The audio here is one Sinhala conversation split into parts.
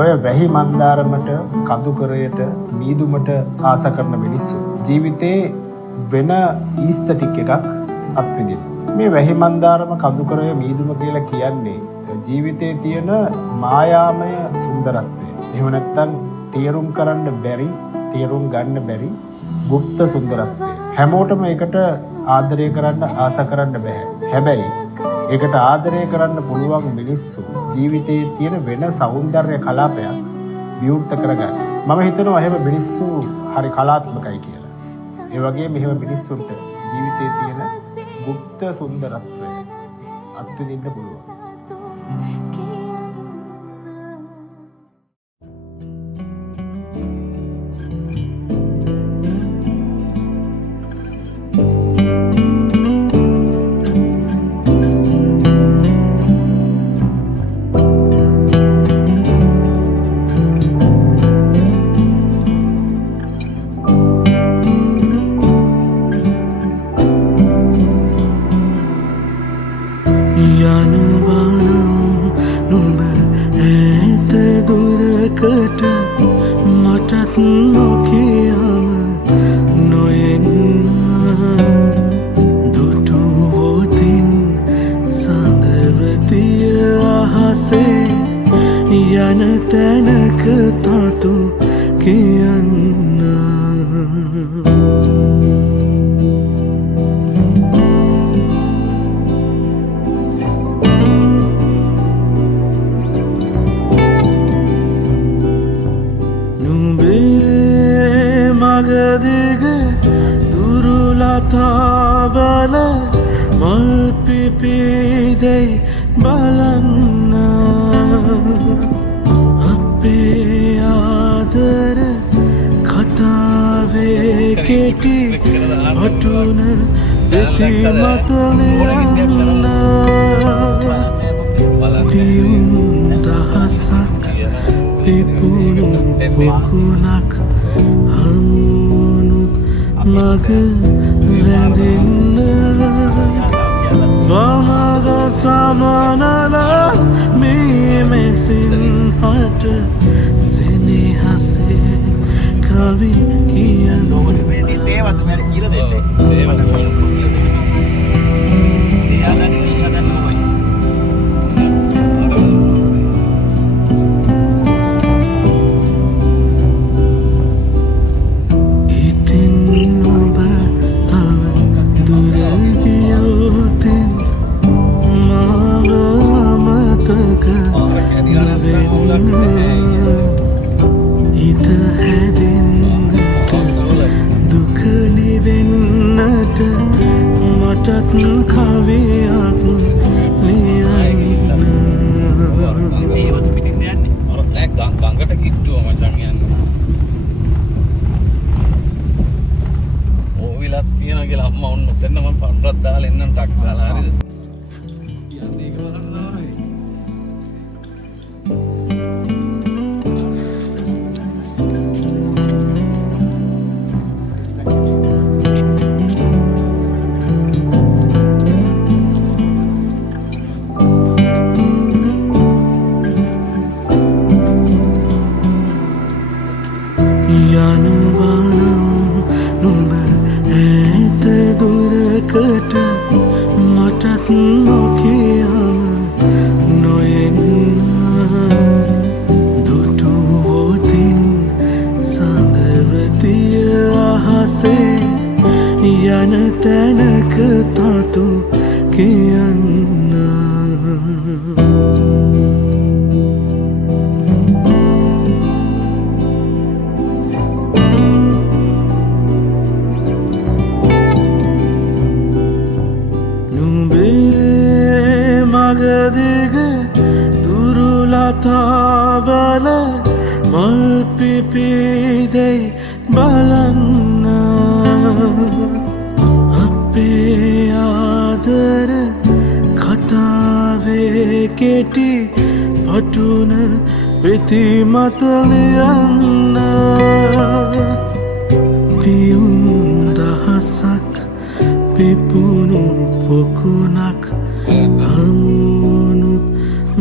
ඔය වැහි මන්දාරමට කඳුකරයට මීදුමට ආස කරන මිනිස්සු ජීවිතේ වෙන ඊස්තටික් එකක් අත්විඳින. මේ වැහි මන්දාරම කඳුකරය මීදුම කියලා කියන්නේ ජීවිතේ තියෙන මායාමය සුන්දරත්වය. එහෙම නැත්නම් තේරුම් කරන්න බැරි, තේරුම් ගන්න බැරි গুপ্ত සුන්දරත්වය. හැමෝටම ඒකට ආදරය කරන්න ආස කරන්න බෑ. හැබැයි ඒකට ආදරය කරන්න පුළුවන් මිනිස්සු ජීවිතයේ තියෙන වෙන සෞන්දර්ය කලාපයක් විවෘත කරගන්න. මම හිතනවා එහෙම මිනිස්සු හරි කලාත්මකයි කියලා. ඒ වගේ මෙහෙම මිනිස්සුන්ට ජීවිතයේ තියෙන গুপ্ত සුන්දරත්වය අත්විඳින්න පුළුවන්.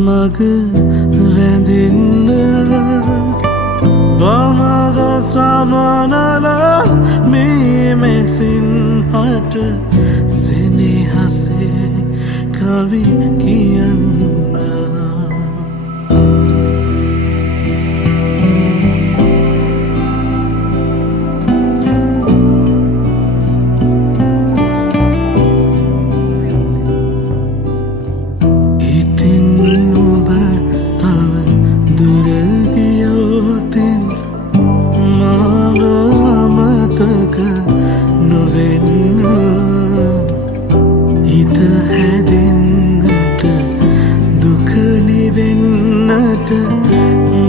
මග රැඳෙන්න මෙසින් හට සෙනෙහසේ කවි කියන්න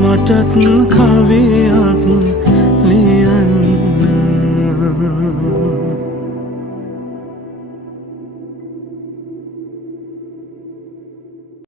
මටත් කවියක් ලියන්න